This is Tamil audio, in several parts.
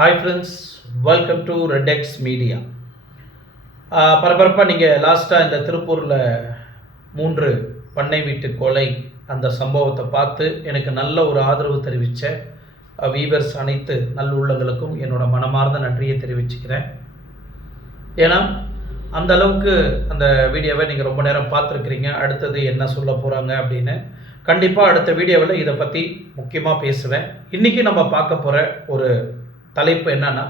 Hi friends, welcome to Redex Media. பரபரப்பாக நீங்கள் லாஸ்ட்டாக இந்த திருப்பூரில் 3 பண்ணை வீட்டு கொலை அந்த சம்பவத்தை பார்த்து எனக்கு நல்ல ஒரு ஆதரவு தெரிவித்த வீவர்ஸ் அனைத்து நல்லுள்ளங்களுக்கும் என்னோட மனமார்ந்த நன்றியை தெரிவிச்சுக்கிறேன். ஏன்னா அந்த அளவுக்கு அந்த வீடியோவை நீங்கள் ரொம்ப நேரம் பார்த்துருக்குறீங்க. அடுத்தது என்ன சொல்ல போகிறாங்க அப்படின்னு கண்டிப்பாக அடுத்த வீடியோவில் இதை பற்றி முக்கியமாக பேசுவேன். இன்றைக்கி நம்ம பார்க்க போகிற ஒரு தலைப்பு என்னன்னா,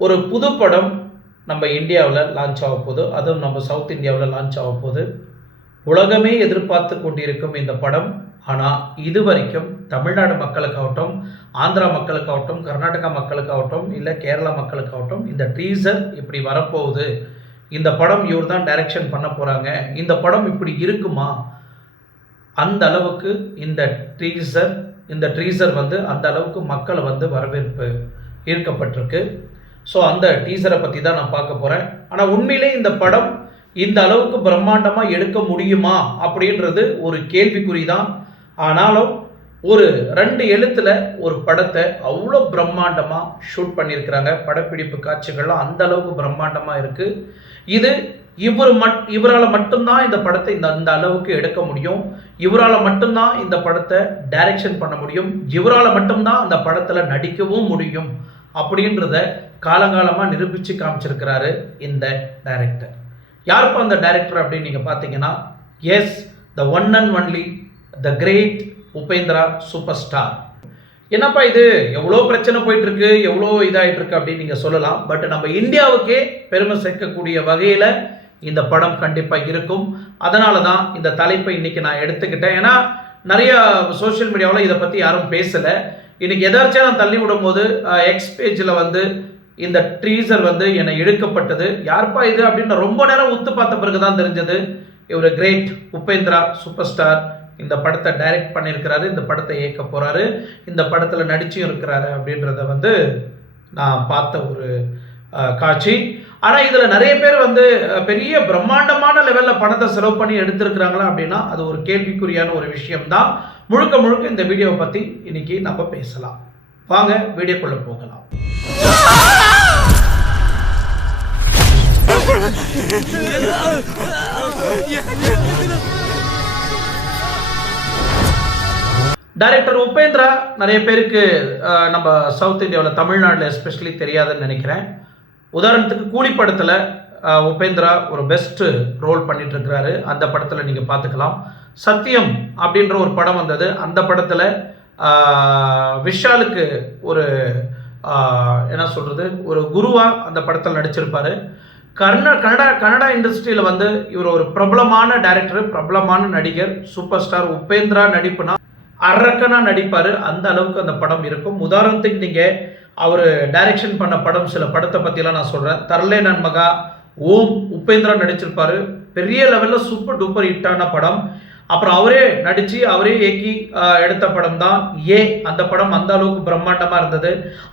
ஒரு புது படம் நம்ம இந்தியாவில் லான்ச் ஆக போகுது. அதுவும் நம்ம சவுத் இந்தியாவில் லான்ச் ஆக போகுது. உலகமே எதிர்பார்த்து கொண்டிருக்கும் இந்த படம். ஆனால் இது வரைக்கும் தமிழ்நாடு மக்களுக்காகட்டும், ஆந்திரா மக்களுக்காகட்டும், கர்நாடகா மக்களுக்காகட்டும், இல்லை கேரளா மக்களுக்காகட்டும் இந்த டீசர் இப்படி வரப்போகுது, இந்த படம் இவர் தான் டைரக்ஷன் பண்ண போகிறாங்க, இந்த படம் இப்படி இருக்குமா, அந்த அளவுக்கு இந்த ட்ரீசர் வந்து அந்த அளவுக்கு மக்களை வந்து வரவேற்பு ஈர்க்கப்பட்டிருக்கு. ஸோ அந்த டீசரை பற்றி தான் நான் பார்க்க போகிறேன். ஆனால் உண்மையிலே இந்த படம் இந்த அளவுக்கு பிரம்மாண்டமாக எடுக்க முடியுமா அப்படின்றது ஒரு கேள்விக்குறி தான். ஆனாலும் ஒரு 2 எழுத்தில் ஒரு படத்தை அவ்வளோ பிரம்மாண்டமாக ஷூட் பண்ணியிருக்கிறாங்க. படப்பிடிப்பு காட்சிகள்லாம் அந்த அளவுக்கு பிரம்மாண்டமாக இருக்குது. இது இவரால் மட்டும்தான் இந்த படத்தை இந்த அளவுக்கு எடுக்க முடியும். இவரால் மட்டும்தான் இந்த படத்தை டைரக்ஷன் பண்ண முடியும். இவரால் மட்டும்தான் அந்த படத்தில் நடிக்கவும் முடியும் அப்படின்றத காலங்காலமாக நிரூபித்து காமிச்சிருக்கிறாரு இந்த டைரக்டர். யாருப்பா அந்த டைரக்டர் அப்படின்னு நீங்கள் பார்த்தீங்கன்னா, yes, the one and only, the great Upendra super star. என்னப்பா இது எவ்வளோ பிரச்சனை போயிட்டு இருக்கு, எவ்வளோ இதாகிட்டு இருக்கு அப்படின்னு நீங்கள் சொல்லலாம். பட் நம்ம இந்தியாவுக்கே பெருமை சேர்க்கக்கூடிய வகையில் இந்த படம் கண்டிப்பாக இருக்கும். அதனால தான் இந்த தலைப்பை இன்றைக்கி நான் எடுத்துக்கிட்டேன். ஏன்னா நிறைய சோஷியல் மீடியாவில் இதை பற்றி யாரும் பேசலை. இன்றைக்கி எதாச்சும் நான் தள்ளி விடும்போது எக்ஸ் பேஜில் வந்து இந்த ட்ரீசர் வந்து என்னை இழுக்கப்பட்டது. யாருப்பா இது அப்படின்னு ரொம்ப நேரம் உத்து பார்த்த பிறகு தான் தெரிஞ்சது, இவர் கிரேட் உபேந்திரா சூப்பர் ஸ்டார் இந்த படத்தை டைரக்ட் பண்ணியிருக்கிறாரு, இந்த படத்தை இயக்க போகிறாரு, இந்த படத்தில் நடிச்சும் இருக்கிறாரு அப்படின்றத வந்து நான் பார்த்த ஒரு காட்சி. ஆனால் இதில் நிறைய பேர் வந்து பெரிய பிரம்மாண்டமான லெவலில் பணத்தை செலவு பண்ணி எடுத்திருக்கிறாங்களா அப்படின்னா அது ஒரு கேள்விக்குறியான ஒரு விஷயம்தான். முழுக்க இந்த வீடியோவை பற்றி இன்னைக்கு நம்ம பேசலாம். வாங்க வீடியோக்குள்ளே போகலாம். டைரக்டர் உபேந்திரா நிறைய பேருக்கு நம்ம சவுத் இந்தியாவில் தமிழ்நாட்டில் எஸ்பெஷலி தெரியாதுன்னு நினைக்கிறேன். உதாரணத்துக்கு கூலி படத்தில் உபேந்திரா ஒரு பெஸ்ட் ரோல் பண்ணிட்டு இருக்கிறாரு. அந்த படத்தில் நீங்கள் பார்த்துக்கலாம். சத்தியம் அப்படின்ற ஒரு படம் வந்தது. அந்த படத்தில் விஷாலுக்கு ஒரு என்ன சொல்கிறது, ஒரு குருவாக அந்த படத்தில் நடிச்சிருப்பார். கன்னடா இண்டஸ்ட்ரியில் வந்து இவர் ஒரு பிரபலமான டைரக்டர், பிரபலமான நடிகர், சூப்பர் ஸ்டார். உபேந்திரா நடிப்புனா அரக்கனா நடிப்பார். அந்த அளவுக்கு அந்த படம் இருக்கும். உதாரணத்துக்கு நீங்கள் அவர் டைரக்ஷன் பண்ண படம், சில படத்தை பற்றிலாம் நான் சொல்கிறேன். தரலே நன் மகா, ஓம் உபேந்திரா நடிச்சிருப்பார். பெரிய லெவலில் சூப்பர் டூப்பர் ஹிட்டான படம். அப்புறம் அவரே நடித்து அவரே இயக்கி எடுத்த படம் தான் ஏ. அந்த படம் அந்த அளவுக்கு பிரம்மாண்டமாக இருந்தது.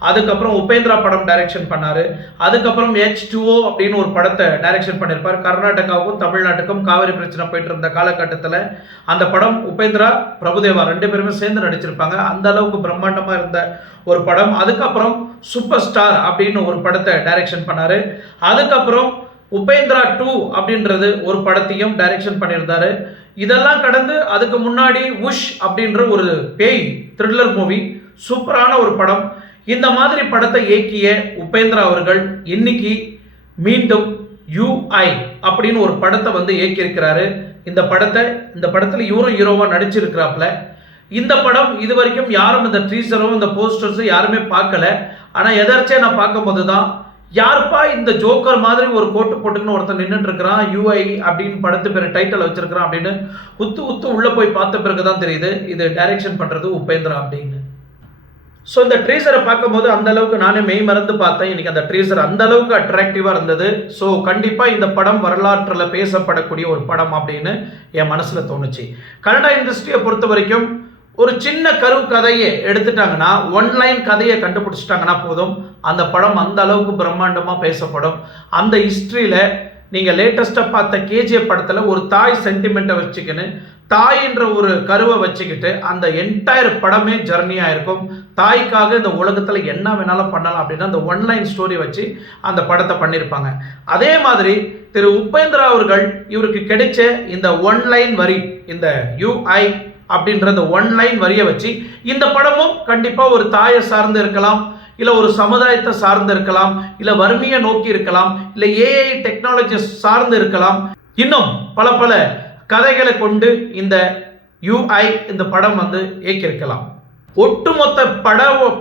அதுக்கப்புறம் உபேந்திரா படம் டைரக்ஷன் பண்ணார். அதுக்கப்புறம் H2O அப்படின்னு ஒரு படத்தை டைரக்ஷன் பண்ணியிருப்பார். கர்நாடகாவுக்கும் தமிழ்நாட்டுக்கும் காவிரி பிரச்சனை போயிட்டு இருந்த காலகட்டத்தில் அந்த படம் உபேந்திரா, பிரபுதேவா 2 பேருமே சேர்ந்து நடிச்சிருப்பாங்க. அந்த அளவுக்கு பிரம்மாண்டமாக இருந்த ஒரு படம். அதுக்கப்புறம் சூப்பர் ஸ்டார் அப்படின்னு ஒரு படத்தை டைரக்ஷன் பண்ணார். அதுக்கப்புறம் உபேந்திரா 2 அப்படின்றது ஒரு படத்தையும் டைரக்ஷன் பண்ணியிருந்தாரு. இதெல்லாம் கடந்து அதுக்கு முன்னாடி உஷ் அப்படின்ற ஒரு பேய் த்ரில்லர் மூவி, சூப்பரான ஒரு படம். இந்த மாதிரி படத்தை இயக்கிய உபேந்திரா அவர்கள் இன்னைக்கு மீண்டும் UI அப்படின்னு ஒரு படத்தை வந்து இயக்கியிருக்கிறாரு. இந்த படத்தில் இவரும் ஹீரோவாக நடிச்சிருக்கிறாப்புல. இந்த படம் இது வரைக்கும் யாரும் இந்த ட்ரீசரும் இந்த போஸ்டர்ஸும் யாருமே பார்க்கல. ஆனால் எதர்ச்சியாக நான் பார்க்கும்போது தான், யாருப்பா இந்த ஜோக்கர் மாதிரி ஒரு கோட்டு போட்டுக்குன்னு ஒருத்தர் நின்றுட்டு இருக்கிறான், UI அப்படின்னு படத்து பேர் டைட்டில் வச்சிருக்கிறான் அப்படின்னு உத்து உள்ளே போய் பார்த்த பிறகு தான் தெரியுது இது டைரக்ஷன் பண்ணுறது உபேந்திரா அப்படின்னு. ஸோ இந்த ட்ரீசரை பார்க்கும்போது அந்த அளவுக்கு நானே மெய் மறந்து பார்த்தேன். இன்னைக்கு அந்த ட்ரீசர் அந்த அளவுக்கு அட்ராக்டிவாக இருந்தது. ஸோ கண்டிப்பாக இந்த படம் வரலாற்றில் பேசப்படக்கூடிய ஒரு படம் அப்படின்னு என் மனசில் தோணுச்சு. கன்னடா இண்டஸ்ட்ரியை பொறுத்த வரைக்கும் ஒரு சின்ன கதையை எடுத்துட்டாங்கன்னா, 1 லைன் கதையை கண்டுபிடிச்சிட்டாங்கன்னா போதும், அந்த படம் அந்த அளவுக்கு பிரம்மாண்டமாக பேசப்படும். அந்த ஹிஸ்ட்ரியில் நீங்கள் லேட்டஸ்ட்டாக பார்த்த KGF படத்தில் ஒரு தாய் சென்டிமெண்ட்டை வச்சுக்கின்னு தாயின்ற ஒரு கருவை வச்சுக்கிட்டு அந்த என்டையர் படமே ஜர்னியாக இருக்கும். தாய்க்காக இந்த உலகத்தில் என்ன வேணாலும் பண்ணலாம் அப்படின்னா அந்த ஒன்லைன் ஸ்டோரி வச்சு அந்த படத்தை பண்ணியிருப்பாங்க. அதே மாதிரி திரு உபேந்திரா அவர்கள் இவருக்கு கிடைச்ச இந்த ஒன்லைன் வரி, இந்த யூஐ அப்படின்ற இந்த ஒன்லைன் வரியை வச்சு இந்த படமும் கண்டிப்பாக ஒரு தாயை சார்ந்து இருக்கலாம், இல்லை ஒரு சமுதாயத்தை சார்ந்து இருக்கலாம், இல்லை வறுமையை நோக்கி இருக்கலாம், இல்லை ஏஐ டெக்னாலஜி சார்ந்து இருக்கலாம். இன்னும் பல பல கதைகளை கொண்டு இந்த யூஐ இந்த படம் இயக்கியிருக்கலாம். ஒட்டுமொத்த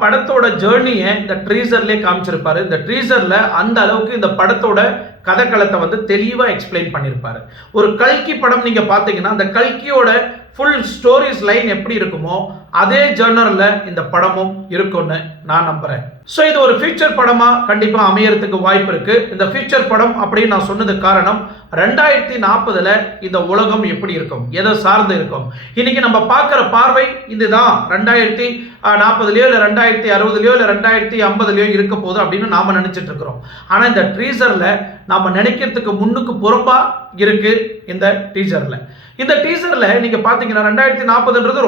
படத்தோட ஜேர்னியை இந்த ட்ரீசர்லேயே காமிச்சிருப்பாரு. இந்த ட்ரீசர்ல அந்த அளவுக்கு இந்த படத்தோட கதைக்களத்தை தெளிவாக எக்ஸ்பிளைன் பண்ணியிருப்பாரு. ஒரு கல்கி படம் நீங்க பார்த்தீங்கன்னா அந்த கல்கியோட ஃபுல் ஸ்டோரிஸ் லைன் எப்படி இருக்குமோ அதே ஜர்னர்ல இந்த படமும் இருக்கும்னு நான் நம்புறேன். ஸோ இது ஒரு ஃபியூச்சர் படமா கண்டிப்பா அமையறதுக்கு வாய்ப்பு இருக்கு. இந்த ஃபியூச்சர் படம் அப்படின்னு நான் சொன்னதுக்கு காரணம் 2040 இந்த உலகம் எப்படி இருக்கும், எதை சார்ந்து இருக்கும். இன்னைக்கு நம்ம பார்க்குற பார்வை இதுதான் 2040 இல்லை 2060 இல்லை 2050 இருக்க போகுது அப்படின்னு நாம நினைச்சிட்டு இருக்கிறோம். ஆனா இந்த ட்ரீசர்ல நாம நினைக்கிறதுக்கு முன்னுக்கு புறம்பா இருக்கு. இந்த டீசர்ல நீங்க பாத்தீங்கன்னா 2040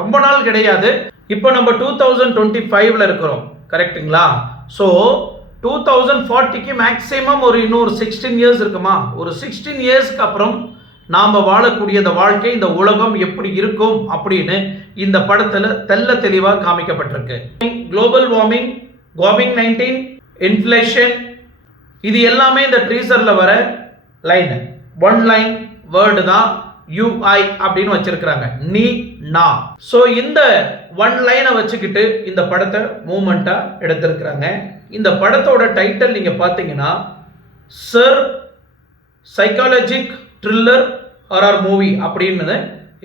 ரொம்ப நாள் கிடையாது. இப்போ நம்ம 2025 இருக்கிறோம், கரெக்டுங்களா? ஸோ 2040 மேக்ஸிமம் இன்னொரு 16 இயர்ஸ் இருக்குமா? ஒரு 16 இயர்ஸ்க்கு அப்புறம் நாம் வாழக்கூடிய இந்த வாழ்க்கை, இந்த உலகம் எப்படி இருக்கும் அப்படின்னு இந்த படத்தில் தெல்ல தெளிவாக காமிக்கப்பட்டிருக்கு. குளோபல் வார்மிங், கோவிட்-19, இன்ஃப்ளேஷன், இது எல்லாமே இந்த ட்ரீசரில் வர லைன், ஒன் லைன் வேர்டு தான் யூஐ அப்படின்னு வச்சிருக்கிறாங்க, நீ நா. ஸோ இந்த ஒன் லைனை வச்சுக்கிட்டு இந்த படத்தை மூமெண்டா எடுத்திருக்கிறாங்க. இந்த படத்தோட டைட்டில் நீங்க பார்த்தீங்கன்னா sir psychologic thriller horror movie அப்படின்னு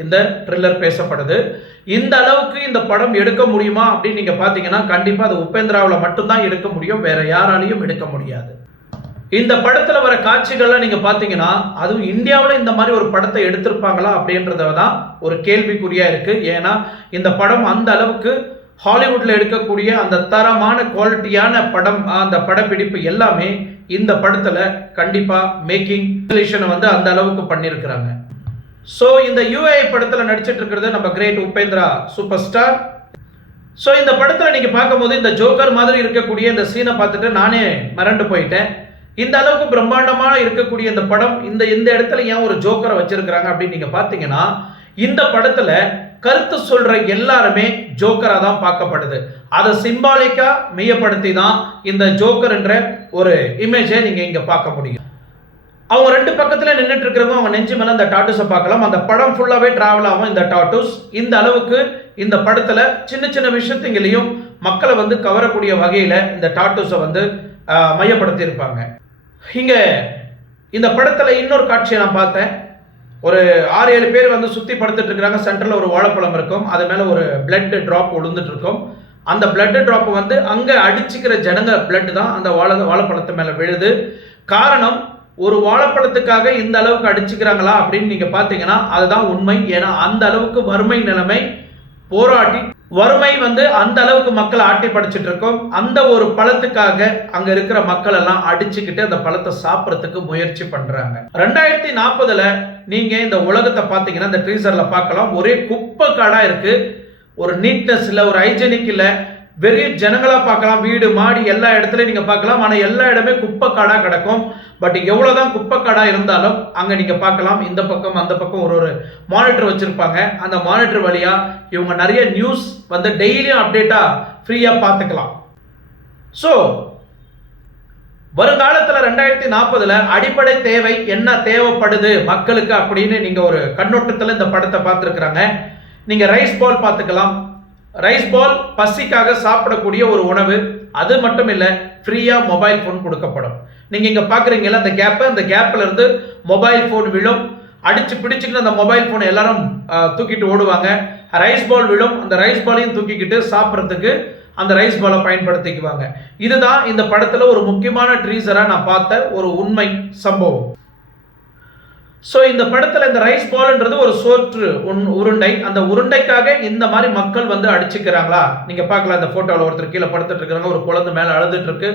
இந்த த்ரில்லர் பேசப்படுது. இந்த அளவுக்கு இந்த படம் எடுக்க முடியுமா அப்படின்னு நீங்க பார்த்தீங்கன்னா கண்டிப்பா அது உபேந்திராவில் மட்டும்தான் எடுக்க முடியும், வேற யாராலையும் எடுக்க முடியாது. இந்த படத்துல வர காட்சிகள்லாம் நீங்க பாத்தீங்கன்னா அதுவும் இந்தியாவில் இந்த மாதிரி ஒரு படத்தை எடுத்திருப்பாங்களா அப்படின்றதான் ஒரு கேள்விக்குறியா இருக்கு. ஏன்னா இந்த படம் அந்த அளவுக்கு ஹாலிவுட்ல எடுக்கக்கூடிய அந்த தரமான குவாலிட்டியான படம், அந்த படப்பிடிப்பு எல்லாமே இந்த படத்துல கண்டிப்பா மேக்கிங் அந்த அளவுக்கு பண்ணியிருக்கிறாங்க. ஸோ இந்த யூஐ படத்துல நடிச்சிட்டு இருக்கிறது நம்ம great Upendra super star. So இந்த படத்துல நீங்க பார்க்கும்போது இந்த ஜோக்கர் மாதிரி இருக்கக்கூடிய இந்த சீனை பார்த்துட்டு நானே மறந்து போயிட்டேன். இந்த அளவுக்கு பிரம்மாண்டமான இருக்கக்கூடிய இந்த படம் இந்த இடத்துல ஏன் ஒரு ஜோக்கரை வச்சிருக்கிறாங்க அப்படின்னு நீங்க பாத்தீங்கன்னா இந்த படத்துல கருத்து சொல்ற எல்லாருமே ஜோக்கரா தான் பார்க்கப்படுது. அதை சிம்பாலிக்கா மையப்படுத்தி தான் இந்த ஜோக்கர் என்ற ஒரு இமேஜை நீங்க இங்க பார்க்க முடியும். அவங்க ரெண்டு பக்கத்துல நின்றுட்டு இருக்கிறவங்க அவங்க நெஞ்சு மேல அந்த டாட்டூஸை பார்க்கலாம். அந்த படம் ஃபுல்லாவே டிராவல் ஆகும் இந்த டாட்டூஸ். இந்த அளவுக்கு இந்த படத்துல சின்ன சின்ன விஷயத்துங்களையும் மக்களை கவரக்கூடிய வகையில இந்த டாட்டூஸை மையப்படுத்தி இருப்பாங்க. இங்க இந்த படத்துல இன்னொரு காட்சியை நான் பார்த்தேன். ஒரு 6-7 பேர் சுத்தி படுத்துட்டு இருக்காங்க. சென்டர்ல ஒரு வாழைப்பழம் இருக்கும், அது மேல ஒரு பிளட் டிராப் விழுந்துட்டு இருக்கும். அந்த பிளட் டிராப் அங்க அடிச்சுக்கிற ஜனங்க பிளட் தான் அந்த வாழைப்பழத்து மேல விழுது. காரணம், ஒரு வாழைப்பழத்துக்காக இந்த அளவுக்கு அடிச்சுக்கிறாங்களா அப்படின்னு நீங்க பாத்தீங்கன்னா அதுதான் உண்மை. ஏன்னா அந்த அளவுக்கு வறுமை நிலைமை போராட்டி வறுமை அந்த அளவுக்கு மக்களை ஆட்டி படைச்சிட்டு இருக்கோம். அந்த ஒரு பழத்துக்காக அங்க இருக்கிற மக்கள் எல்லாம் அடிச்சுக்கிட்டு அந்த பழத்தை சாப்பிடறதுக்கு முயற்சி பண்றாங்க. 2040 நீங்க இந்த உலகத்தை பாத்தீங்கன்னா இந்த ட்ரீசர்ல பார்க்கலாம், ஒரே குப்பை காடா இருக்கு. ஒரு நீட்னஸ் இல்ல, ஒரு ஹைஜெனிக் இல்ல, வெறிய ஜனங்களா பார்க்கலாம், வீடு மாடி எல்லா இடத்துலயும் நீங்க பார்க்கலாம். ஆனா எல்லா இடமே குப்பை காடா கிடக்கும். பட் எவ்வளவுதான் குப்பை காடா இருந்தாலும் அங்க நீங்க பார்க்கலாம் இந்த பக்கம் அந்த பக்கம் ஒரு மானிட்டர் வச்சிருப்பாங்க. அந்த மானிட்டர் வழியா இவங்க நிறைய நியூஸ் டெய்லியும் அப்டேட்டா ஃப்ரீயா பார்த்துக்கலாம். ஸோ வருங்காலத்துல 2040 அடிப்படை தேவை என்ன தேவைப்படுது மக்களுக்கு அப்படின்னு நீங்க ஒரு கண்ணோட்டத்துல இந்த படத்தை பார்த்துருக்குறாங்க. நீங்க ரைஸ் பால் பார்த்துக்கலாம். ரைஸ் பால் பசிக்காக சாப்பிடக்கூடிய ஒரு உணவு. அது மட்டும் இல்ல, ஃப்ரீயா மொபைல் போன் கொடுக்கப்படும். நீங்க இங்க பாக்குறீங்கல்ல அந்த கேப்ல இருந்து மொபைல் போன் விழும். அடிச்சு பிடிச்சுக்கிட்டு அந்த மொபைல் போன் எல்லாரும் தூக்கிட்டு ஓடுவாங்க. ரைஸ் பால் விழும், அந்த ரைஸ் பாலையும் தூக்கிக்கிட்டு சாப்பிட்றதுக்கு அந்த ரைஸ் பாலை பயன்படுத்திக்குவாங்க. இதுதான் இந்த படத்துல ஒரு முக்கியமான ட்ரீசரா நான் பார்த்த ஒரு உண்மை சம்பவம். ஸோ இந்த படத்தில் இந்த ரைஸ் பால்ன்றது ஒரு சோற்று உருண்டை. அந்த உருண்டைக்காக இந்த மாதிரி மக்கள் வந்து அடிச்சுக்கிறாங்களா? நீங்க பார்க்கலாம், இந்த போட்டோவில் ஒருத்தர் கீழே படுத்துட்டு இருக்காங்க, ஒரு குழந்தை மேலே அழுதுட்டு இருக்கு.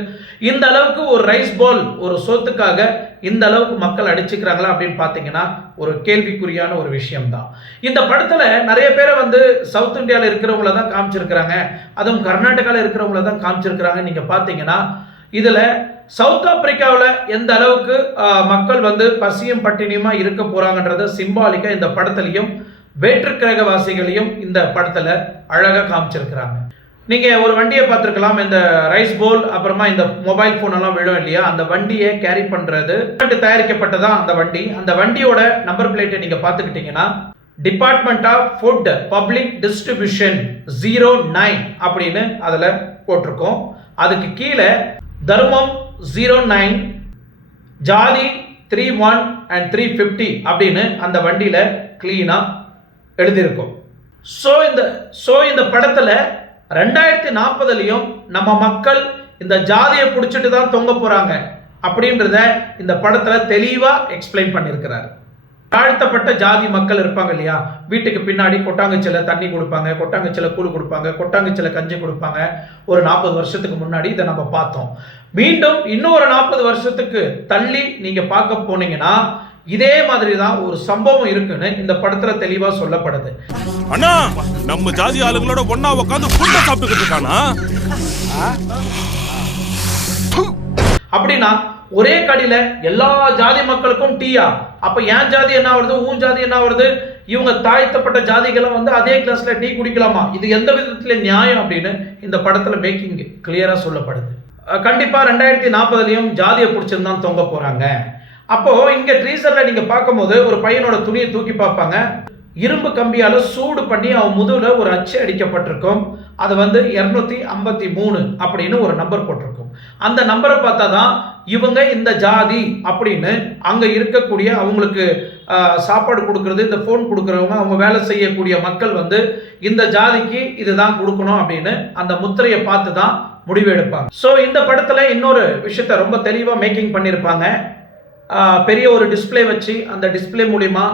இந்த அளவுக்கு ஒரு ரைஸ் பால், ஒரு சோத்துக்காக இந்த அளவுக்கு மக்கள் அடிச்சுக்கிறாங்களா அப்படின்னு பார்த்தீங்கன்னா ஒரு கேள்விக்குறியான ஒரு விஷயம்தான். இந்த படத்தில் நிறைய பேரை வந்து சவுத் இந்தியாவில் இருக்கிறவங்கள தான் காமிச்சிருக்கிறாங்க, அதுவும் கர்நாடகாவில் இருக்கிறவங்கள தான் காமிச்சிருக்கிறாங்க. நீங்க பார்த்தீங்கன்னா இதுல சவுத் ஆப்பிரிக்காவில் எந்த அளவுக்கு மக்கள் வந்து பசியும் பட்டினியுமா இருக்க போறாங்கன்றத சிம்பாலிக்கா இந்த படத்திலையும் வேற்று கிரகவாசிகளையும் இந்த படத்துல அழகா காமிச்சிருக்கிறாங்க. நீங்க ஒரு வண்டியை பார்த்திருக்கலாம், இந்த ரைஸ் போல் அப்புறமா இந்த மொபைல் போன் எல்லாம் விழும் இல்லையா, அந்த வண்டியை கேரி பண்றது தயாரிக்கப்பட்டதான் அந்த வண்டி. அந்த வண்டியோட நம்பர் பிளேட்டை நீங்க பார்த்துக்கிட்டீங்கன்னா department of food public distribution 09 அப்படின்னு அதுல போட்டிருக்கோம். அதுக்கு கீழே தர்மம் 09, ஜாதி 31 and 350 அப்படின்னு அந்த வண்டியில கிளீனா எழுதியிருக்கும். ஸோ இந்த படத்துல 2040லயும் நம்ம மக்கள் இந்த ஜாதியை பிடிச்சிட்டு தான் தொங்க போறாங்க அப்படின்றத இந்த படத்துல தெளிவா எக்ஸ்பிளைன் பண்ணியிருக்கிறார். தாழ்த்தப்பட்ட ஜாதி மக்கள் இருப்பாங்க இல்லையா, வீட்டுக்கு பின்னாடி கொட்டாங்கச்சில தண்ணி கொடுப்பாங்க, கொட்டாங்கச்சில கூழ் கொடுப்பாங்க, கொட்டாங்கச்சில கஞ்சி கொடுப்பாங்க. ஒரு 40 வருஷத்துக்கு முன்னாடி இதை நம்ம பார்த்தோம். மீண்டும் இன்னொரு 40 வருஷத்துக்கு தள்ளி நீங்க பார்க்க போனீங்கன்னா இதே மாதிரி தான் ஒரு சம்பவம் இருக்குன்னு இந்த படத்துல தெளிவா சொல்லப்படுது. அண்ணா, நம்ம ஜாதி ஆளுங்களோட ஒண்ணா உட்கார்ந்து ஃபுட் சாப்பிட்டுக்கிட்டு இருக்கானா? அப்படின்னா ஒரே கடையில எல்லா ஜாதி மக்களுக்கும் டீயா? அப்ப என் ஜாதி என்ன வருது, உன் ஜாதி என்ன வருது? இவங்க தாழ்த்தப்பட்ட ஜாதிகளை வந்து அதே கிளாஸ்ல டீ குடிக்கலாமா? இது எந்த விதத்துல நியாயம் அப்படின்னு இந்த படத்துல மேக்கிங் கிளியரா சொல்லப்படுது. கண்டிப்பா 2040லயும் ஜாதியை பிடிச்சிருந்தான் தொங்க போறாங்க. அப்போ இங்க ட்ரீசர்ல நீங்க பார்க்கும்போது ஒரு பையனோட துணியை தூக்கி பார்ப்பாங்க, இரும்பு கம்பியால சூடு பண்ணி அவன் முதுகுல ஒரு அச்சு அடிக்கப்பட்டிருக்கும். அது வந்து 253 அப்படின்னு ஒரு நம்பர் போட்டிருக்கும். அந்த நம்பரை பார்த்தா தான் இவங்க இந்த ஜாதி அப்படின்னு அங்க இருக்கக்கூடிய அவங்களுக்கு சாப்பாடு கொடுக்கறது, இந்த போன் கொடுக்கறவங்க, அவங்க வேலை செய்யக்கூடிய மக்கள் வந்து இந்த ஜாதிக்கு இதுதான் கொடுக்கணும் அப்படின்னு அந்த முத்திரையை பார்த்து தான் முடிவு எடுப்பாங்க. ஸோ இந்த படத்துல இன்னொரு விஷயத்த ரொம்ப தெளிவா மேக்கிங் பண்ணியிருப்பாங்க. பெரிய ஒரு டிஸ்பிளே வச்சு அந்த டிஸ்பிளே மூலிமா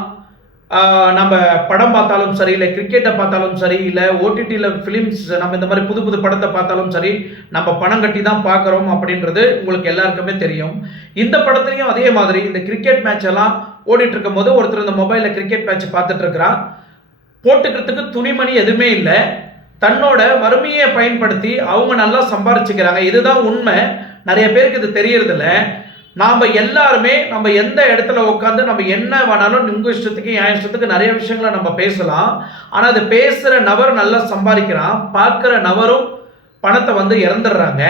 நம்ம படம் பார்த்தாலும் சரி, இல்லை கிரிக்கெட்டை பார்த்தாலும் சரி, இல்லை ஓடிடியில் ஃபிலிம்ஸ் நம்ம இந்த மாதிரி புது புது படத்தை பார்த்தாலும் சரி, நம்ம பணம் கட்டி தான் பார்க்குறோம் அப்படின்றது உங்களுக்கு எல்லாருக்குமே தெரியும். இந்த படத்துலையும் அதே மாதிரி இந்த கிரிக்கெட் மேட்ச் எல்லாம் ஓடிட்டு இருக்கும் போது ஒருத்தர் இந்த மொபைலில் கிரிக்கெட் மேட்ச் பார்த்துட்டு இருக்கிறான். போட்டுக்கிறதுக்கு துணிமணி எதுவுமே இல்லை, தன்னோட வறுமையை பயன்படுத்தி அவங்க நல்லா சம்பாரிச்சுக்கிறாங்க. இதுதான் உண்மை. நிறைய பேருக்கு இது தெரியறதில்ல. நாம் எல்லாருமே நம்ம எந்த இடத்துல உட்காந்து நம்ம என்ன வேணாலும் உங்கள் இஷ்டத்துக்கு என் இஷ்டத்துக்கு நிறைய விஷயங்களை நம்ம பேசலாம். ஆனால் அது பேசுகிற நபர் நல்லா சம்பாதிக்கிறான், பார்க்குற நபரும் பணத்தை வந்து இறந்துடுறாங்க.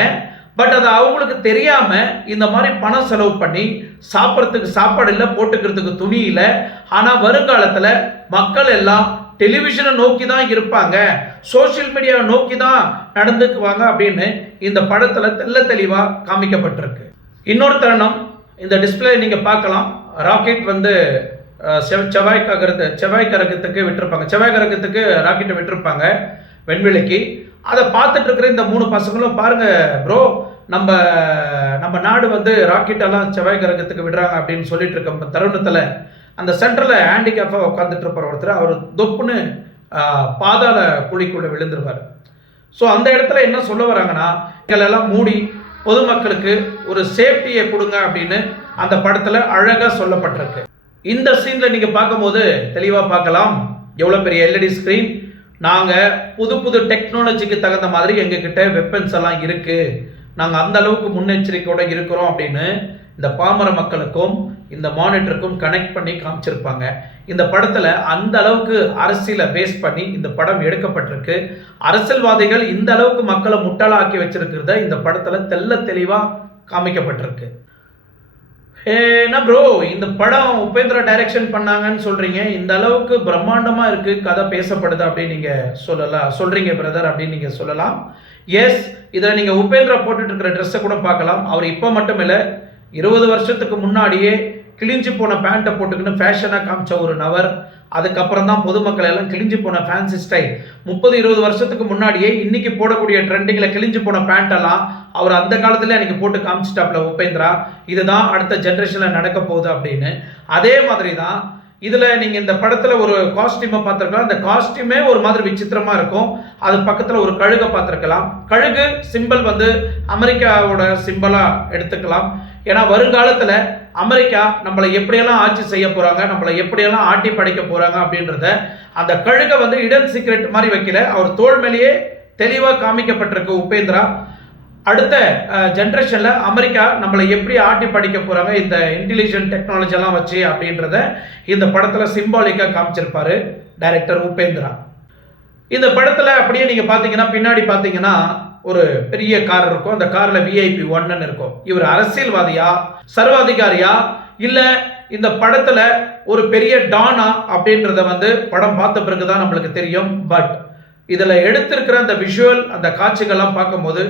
பட் அது அவங்களுக்கு தெரியாமல் இந்த மாதிரி பணம் செலவு பண்ணி சாப்பிட்றதுக்கு சாப்பாடு இல்லை, போட்டுக்கிறதுக்கு துணி இல்லை. ஆனால் வருங்காலத்தில் மக்கள் எல்லாம் டெலிவிஷனை நோக்கி தான் இருப்பாங்க, சோசியல் மீடியாவை நோக்கி தான் நடந்துக்குவாங்க அப்படின்னு இந்த படத்தில் தெள்ள தெளிவாக காமிக்கப்பட்டிருக்கு. இன்னொரு தருணம் இந்த டிஸ்பிளே நீங்கள் பார்க்கலாம், ராக்கெட் வந்து செவ்வாய் கிரகத்துக்கு விட்டுருப்பாங்க, செவ்வாய் கிரகத்துக்கு ராக்கெட்டை விட்டுருப்பாங்க விண்வெளிக்கு. அதை பார்த்துட்டு இருக்கிற இந்த 3 பசங்களும் பாருங்க ப்ரோ, நம்ம நாடு வந்து ராக்கெட்டெல்லாம் செவ்வாய் கிரகத்துக்கு விடுறாங்க அப்படின்னு சொல்லிட்டு இருக்க தருணத்தில் அந்த சென்டரில் ஹேண்டிகேப்பாக உட்காந்துட்டு இருப்பார் ஒருத்தர். அவர் தொப்புன்னு பாதாள குழிக்குள்ளே விழுந்துருவார். ஸோ அந்த இடத்துல என்ன சொல்ல வராங்கன்னா, எல்லாம் மூடி பொதுமக்களுக்கு ஒரு சேஃப்டியை கொடுங்க அப்படின்னு அந்த படத்தில் அழகாக சொல்லப்பட்டிருக்கு. இந்த சீனில் நீங்கள் பார்க்கும்போது தெளிவாக பார்க்கலாம் எவ்வளோ பெரிய எல்இடி ஸ்க்ரீன். நாங்கள் புது டெக்னாலஜிக்கு தகுந்த மாதிரி எங்ககிட்ட வெப்பன்ஸ் எல்லாம் இருக்குது, நாங்கள் அந்த அளவுக்கு முன்னெச்சரிக்கையோடு இருக்கிறோம் அப்படின்னு இந்த பாமர மக்களுக்கும் இந்த மானிட்டருக்கும் கனெக்ட் பண்ணி காமிச்சிருப்பாங்க. இந்த படத்தில் அந்த அளவுக்கு அரசியலை பேஸ் பண்ணி இந்த படம் எடுக்கப்பட்டிருக்கு. அரசியல்வாதிகள் இந்த அளவுக்கு மக்களை முட்டாளாக்கி வச்சிருக்கிறத இந்த படத்தில் தெள்ள தெளிவாக காமிக்கப்பட்டிருக்கு. ஏன்னா ப்ரோ, இந்த படம் உபேந்திரா டைரக்ஷன் பண்ணாங்கன்னு சொல்றீங்க, இந்த அளவுக்கு பிரம்மாண்டமா இருக்கு, கதை பேசப்படுது அப்படின்னு நீங்க சொல்றீங்க பிரதர் அப்படின்னு நீங்க சொல்லலாம். எஸ், இதில் நீங்க உபேந்திரா போட்டுட்டு இருக்கிற ட்ரெஸ்ஸை கூட பார்க்கலாம். அவர் இப்போ மட்டும் இல்லை, 20 வருஷத்துக்கு முன்னாடியே கிழிஞ்சு போன பேண்ட்டை போட்டுக்கின்னு ஃபேஷனாக காமிச்ச ஒரு நபர். அதுக்கப்புறம் தான் பொதுமக்கள் எல்லாம் கிழிஞ்சு போன ஃபேன்சி ஸ்டைல் 30-20 வருஷத்துக்கு முன்னாடியே இன்னைக்கு போடக்கூடிய ட்ரெண்டிங்கில் கிழிஞ்சு போன பேண்ட்டெல்லாம் அவர் அந்த காலத்துல அன்னைக்கு போட்டு காமிச்சிட்டாப்ல உபேந்திரா. இதுதான் அடுத்த ஜென்ரேஷனில் நடக்க போகுது அப்படின்னு. அதே மாதிரி தான் இதில் நீங்கள் இந்த படத்தில் ஒரு காஸ்டியூமை பார்த்துருக்கலாம். அந்த காஸ்டியூமே ஒரு மாதிரி விசித்திரமாக இருக்கும். அது பக்கத்தில் ஒரு கழுகை பார்த்துருக்கலாம். கழுகு சிம்பிள் வந்து அமெரிக்காவோட சிம்பிளாக எடுத்துக்கலாம். ஏன்னா வருங்காலத்தில் அமெரிக்கா நம்மளை எப்படியெல்லாம் ஆட்சி செய்ய போகிறாங்க, நம்மளை எப்படியெல்லாம் ஆட்டி படைக்க போகிறாங்க அப்படின்றத அந்த கழுகை வந்து இடன் சீக்ரெட் மாதிரி வைக்கல, அவர் தோள் மேலேயே தெளிவாக காமிக்கப்பட்டிருக்கு உபேந்திரா. அடுத்த ஜென்ரேஷனில் அமெரிக்கா நம்மளை எப்படி ஆட்டி படிக்க போகிறாங்க இந்த இன்டெலிஜென்ட் டெக்னாலஜியெல்லாம் வச்சு அப்படின்றத இந்த படத்தில் சிம்பாலிக்காக காமிச்சிருப்பாரு டைரக்டர் உபேந்திரா. இந்த படத்தில் அப்படியே நீங்கள் பார்த்தீங்கன்னா பின்னாடி பார்த்தீங்கன்னா ஒரு பெரிய கார் இருக்கும். அந்த காரில் VIP 1 இருக்கும். இவர் அரசியல்வாதியா, சர்வாதிகாரியா, இல்லை இந்த படத்தில் ஒரு பெரிய டானா அப்படின்றத வந்து படம் பார்த்த பிறகு தான் நம்மளுக்கு தெரியும். பட் இதில் எடுத்திருக்கிற அந்த விஷுவல், அந்த காட்சிகள்லாம் பார்க்கும்போது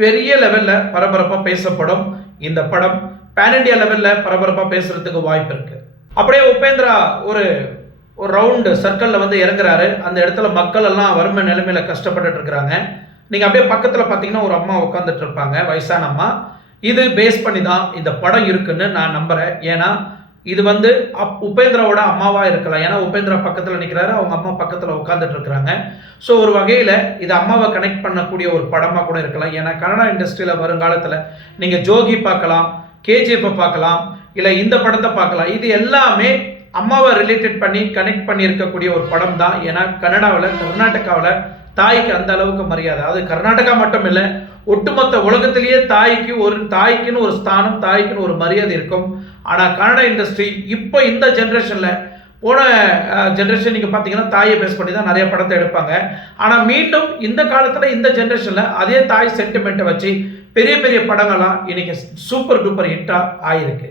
பெரிய லெவலில் பரபரப்பாக பேசப்படும். இந்த படம் பேன் இண்டியா லெவலில் பரபரப்பாக பேசுறதுக்கு வாய்ப்பு இருக்கு. அப்படியே உபேந்திரா ஒரு ரவுண்டு சர்க்கிளில் வந்து இறங்குறாரு. அந்த இடத்துல மக்கள் எல்லாம் வறுமை நிலைமையில கஷ்டப்பட்டுட்டு இருக்கிறாங்க. நீங்கள் அப்படியே பக்கத்தில் பார்த்தீங்கன்னா ஒரு அம்மா உட்காந்துட்டு இருப்பாங்க, வயசான அம்மா. இது பேஸ் பண்ணி தான் இந்த படம் இருக்குன்னு நான் நம்புகிறேன். ஏன்னா இது வந்து உபேந்திராவோட அம்மாவாக இருக்கலாம். ஏன்னா உபேந்திரா பக்கத்தில் நிற்கிறாரு, அவங்க அம்மா பக்கத்தில் உட்காந்துட்டு இருக்கிறாங்க. ஸோ ஒரு வகையில் இது அம்மாவை கனெக்ட் பண்ணக்கூடிய ஒரு படமாக கூட இருக்கலாம். ஏன்னா கன்னடா இண்டஸ்ட்ரியில் வருங்காலத்தில் நீங்கள் ஜோகி பார்க்கலாம், KGF பார்க்கலாம், இல்லை இந்த படத்தை பார்க்கலாம். இது எல்லாமே அம்மாவை ரிலேட்டட் பண்ணி கனெக்ட் பண்ணி இருக்கக்கூடிய ஒரு படம் தான். ஏன்னா கன்னடாவில், கர்நாடகாவில் தாய்க்கு அந்த அளவுக்கு மரியாதை. அது கர்நாடகா மட்டும் இல்லை, ஒட்டுமொத்த உலகத்திலேயே தாய்க்குன்னு ஒரு ஸ்தானம், தாய்க்குன்னு ஒரு மரியாதை இருக்கும். ஆனால் கன்னடா இண்டஸ்ட்ரி இப்போ இந்த ஜென்ரேஷனில், போன ஜென்ரேஷன் நீங்கள் பார்த்தீங்கன்னா தாயை பேஸ் பண்ணி தான் நிறைய படத்தை எடுப்பாங்க. ஆனால் மீண்டும் இந்த காலத்தில் இந்த ஜென்ரேஷனில் அதே தாய் சென்டிமெண்ட்டை வச்சு பெரிய பெரிய படங்கள்லாம் இன்னைக்கு சூப்பர் டூப்பர் ஹிட்டாக ஆயிருக்கு.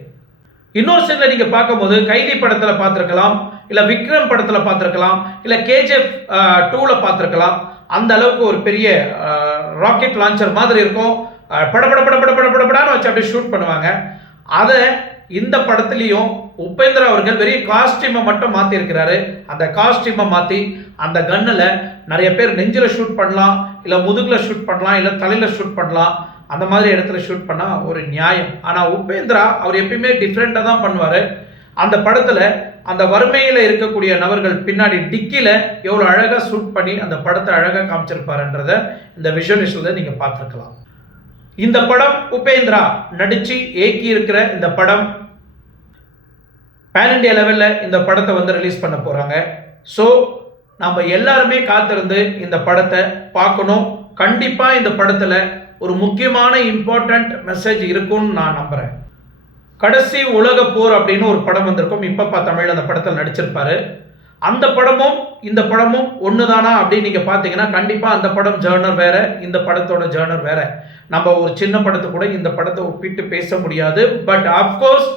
இன்னொரு சைடில் நீங்கள் பார்க்கும்போது கைதி படத்தில் பார்த்துருக்கலாம், இல்லை விக்ரம் படத்தில் பார்த்துருக்கலாம், இல்லை KGF 2ல் பார்த்துருக்கலாம். அந்த அளவுக்கு ஒரு பெரிய ராக்கெட் லான்ச்சர் மாதிரி இருக்கும். படப்படான்னு வச்சு அப்படியே ஷூட் பண்ணுவாங்க. அதை இந்த படத்துலையும் உபேந்திரா அவர்கள் வெறும் காஸ்டியூமை மட்டும் மாற்றிருக்கிறாரு. அந்த காஸ்டியூமை மாற்றி அந்த கன்னில் நிறைய பேர் நெஞ்சில் ஷூட் பண்ணலாம், இல்லை முதுகில் ஷூட் பண்ணலாம், இல்லை தலையில் ஷூட் பண்ணலாம். அந்த மாதிரி இடத்துல ஷூட் பண்ணால் ஒரு நியாயம். ஆனால் உபேந்திரா அவர் எப்பயுமே டிஃப்ரெண்ட்டாக தான் பண்ணுவார். அந்த படத்தில் அந்த வறுமையில் இருக்கக்கூடிய நபர்கள் பின்னாடி டிக்கியில் எவ்வளோ அழகாக ஷூட் பண்ணி அந்த படத்தை அழகாக காமிச்சிருப்பாருன்றத இந்த விஷுவலிஸ்டில் நீங்கள் பார்த்துருக்கலாம். இந்த படம் உபேந்திரா நடித்து இயக்கி இருக்கிற இந்த படம் பேன் இண்டியா லெவலில் இந்த படத்தை வந்து ரிலீஸ் பண்ண போகிறாங்க. ஸோ நம்ம எல்லாருமே காத்திருந்து இந்த படத்தை பார்க்கணும். கண்டிப்பாக இந்த படத்தில் ஒரு முக்கியமான இம்பார்ட்டண்ட் மெசேஜ் இருக்கும்னு நான் நம்புகிறேன். கடைசி உலக போர் அப்படின்னு ஒரு படம் வந்திருக்கும். இப்பப்பா தமிழ் அந்த படத்தில் நடிச்சிருப்பாரு. அந்த படமும் இந்த படமும் ஒன்று தானா அப்படின்னு நீங்கள் பார்த்தீங்கன்னா கண்டிப்பாக அந்த படம் ஜேர்னர் வேற, இந்த படத்தோட ஜேர்னர் வேற. நம்ம ஒரு சின்ன படத்தை கூட இந்த படத்தை ஒப்பிட்டு பேச முடியாது. பட் ஆஃப்கோர்ஸ்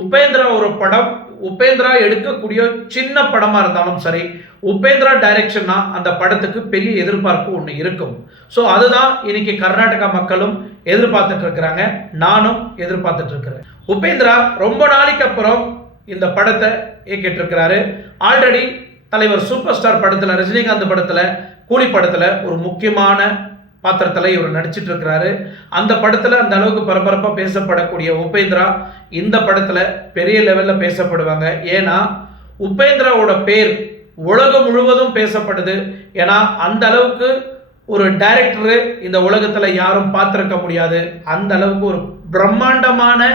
உபேந்திரா ஒரு படம், உபேந்திரா எடுக்கக்கூடிய சின்ன படமாக இருந்தாலும் சரி, உபேந்திரா டைரக்ஷன்னா அந்த படத்துக்கு பெரிய எதிர்பார்ப்பு ஒன்று இருக்கும். ஸோ அதுதான் இன்னைக்கு கர்நாடகா மக்களும் எதிர்பார்த்துட்டு இருக்கிறாங்க, நானும் எதிர்பார்த்துட்டு இருக்கிறேன். உபேந்திரா ரொம்ப நாளைக்கு அப்புறம் இந்த படத்தை இயக்கிட்டு இருக்கிறாரு. ஆல்ரெடி தலைவர் சூப்பர் ஸ்டார் படத்தில், ரஜினிகாந்த் படத்தில், கூலி படத்தில் ஒரு முக்கியமான பாத்திரத்தில் இவர் நடிச்சிட்டு இருக்கிறாரு. அந்த படத்தில் அந்த அளவுக்கு பரபரப்பாக பேசப்படக்கூடிய உபேந்திரா இந்த படத்தில் பெரிய லெவலில் பேசப்படுவாங்க. ஏன்னா உபேந்திராவோட பேர் உலகம் முழுவதும் பேசப்படுது. ஏன்னா அந்த அளவுக்கு ஒரு டைரக்டரு இந்த உலகத்தில் யாரும் பார்த்துருக்க முடியாது. அந்த அளவுக்கு ஒரு பிரம்மாண்டமான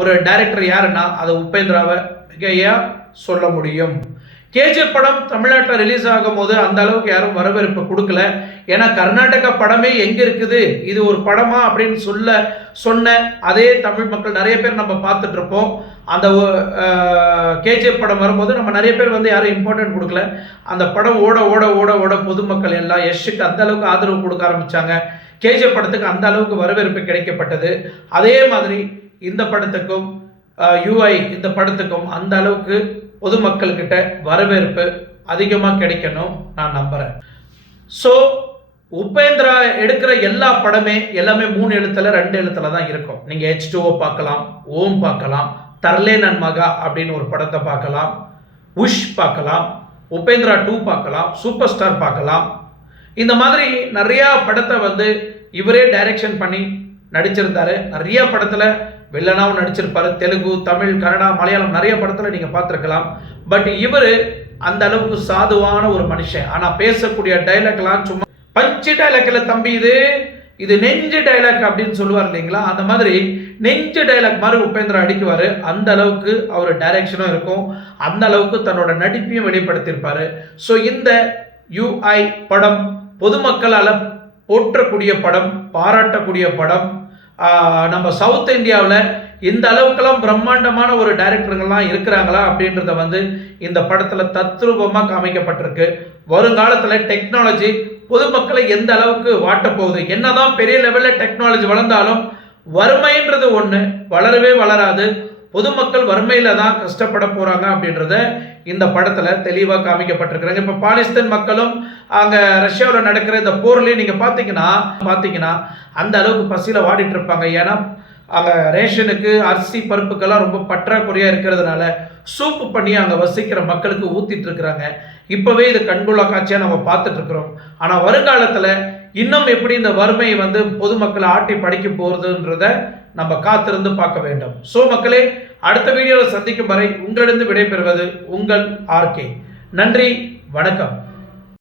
ஒரு டைரக்டர் யாருன்னா அது உபேந்திராவை மிகையா சொல்ல முடியும். KGF படம் தமிழ்நாட்டில் ரிலீஸ் ஆகும் போது அந்த அளவுக்கு யாரும் வரவேற்பு கொடுக்கல. ஏன்னா கர்நாடகா படமே எங்கே இருக்குது, இது ஒரு படமா அப்படின்னு சொன்ன அதே தமிழ் மக்கள் நிறைய பேர் நம்ம பார்த்துட்டு இருப்போம். அந்த KGF படம் வரும்போது நம்ம நிறைய பேர் வந்து யாரும் இம்பார்ட்டன்ட் கொடுக்கல. அந்த படம் ஓட ஓட ஓட ஓட பொதுமக்கள் எல்லாம் யஷ்க்கு அந்த அளவுக்கு ஆதரவு கொடுக்க ஆரம்பித்தாங்க. KGF படத்துக்கு அந்த அளவுக்கு வரவேற்பு கிடைக்கப்பட்டது. அதே மாதிரி இந்த படத்துக்கும் UI இந்த படத்துக்கும் அந்த அளவுக்கு பொதுமக்கள்கிட்ட வரவேற்பு அதிகமாக கிடைக்கணும் நான் நம்புகிறேன். ஸோ உபேந்திரா எடுக்கிற எல்லா படமே எல்லாமே 3 எழுத்துல 2 எழுத்துல தான் இருக்கும். நீங்கள் H2O பார்க்கலாம், ஓம் பார்க்கலாம், தர்லே நன் மகா அப்படின்னு ஒரு படத்தை பார்க்கலாம், உஷ் பார்க்கலாம், உபேந்திரா 2 பார்க்கலாம், சூப்பர் ஸ்டார் பார்க்கலாம். இந்த மாதிரி நிறையா படத்தை வந்து இவரே டைரக்ஷன் பண்ணி நடிச்சிருந்தாரு. நிறைய படத்தில் வில்லனாவும் நடிச்சிருப்பாரு. தெலுங்கு, தமிழ், கன்னடா, மலையாளம் நிறைய படத்தில் நீங்கள் பார்த்துருக்கலாம். பட் இவர் அந்த அளவுக்கு சாதுவான ஒரு மனுஷன். ஆனால் பேசக்கூடிய டைலாக்லாம் சும்மா பஞ்சு டைலாக் இல்லை தம்பி, இது நெஞ்சு டைலாக் அப்படின்னு சொல்லுவார் இல்லைங்களா, அந்த மாதிரி நெஞ்சு டைலாக் மாதிரி உபேந்திரா அடிக்குவார். அந்த அளவுக்கு அவர் டைரக்ஷனும் இருக்கும், அந்த அளவுக்கு தன்னோட நடிப்பையும் வெளிப்படுத்தியிருப்பார். ஸோ இந்த UI படம் பொதுமக்களால் போற்றக்கூடிய படம், பாராட்டக்கூடிய படம். நம்ம சவுத் இந்தியாவில் இந்த அளவுக்கெல்லாம் பிரம்மாண்டமான ஒரு டைரக்டர்கள்லாம் இருக்கிறாங்களா அப்படின்றத வந்து இந்த படத்தில் தத்ரூபமாக காமிக்கப்பட்டிருக்கு. வருங்காலத்தில் டெக்னாலஜி பொதுமக்களை எந்த அளவுக்கு வாட்டப்போகுது, என்னதான் பெரிய லெவலில் டெக்னாலஜி வளர்ந்தாலும் வறுமைன்றது ஒன்று வளரவே வளராது. பொதுமக்கள் வறுமையில் தான் கஷ்டப்பட போகிறாங்க அப்படின்றத இந்த படத்தில் தெளிவாக காமிக்கப்பட்டிருக்கிறாங்க. இப்போ பாகிஸ்தான் மக்களும் அங்கே ரஷ்யாவில் நடக்கிற இந்த போர்லேயும் நீங்கள் பார்த்தீங்கன்னா அந்த அளவுக்கு பசியில் வாடிட்டு இருப்பாங்க. ஏன்னா அங்கே ரேஷனுக்கு அரிசி பருப்புக்கெல்லாம் ரொம்ப பற்றாக்குறையாக இருக்கிறதுனால சூப்பு பண்ணி அங்கே வசிக்கிற மக்களுக்கு ஊற்றிட்டு இருக்கிறாங்க. இப்போவே இது கண்கொள்ளா காட்சியாக நம்ம பார்த்துட்டு இருக்கிறோம். ஆனால் வருங்காலத்தில் இன்னும் எப்படி இந்த வறுமை வந்து பொதுமக்களை ஆட்டி படிக்க போகிறதுன்றத நம்ம காத்திருந்து பார்க்க வேண்டும். ஸோ மக்களே, அடுத்த வீடியோவில் சந்திக்கும் வரை உங்களிடம் விடைபெறுவது உங்கள் RK. நன்றி, வணக்கம்.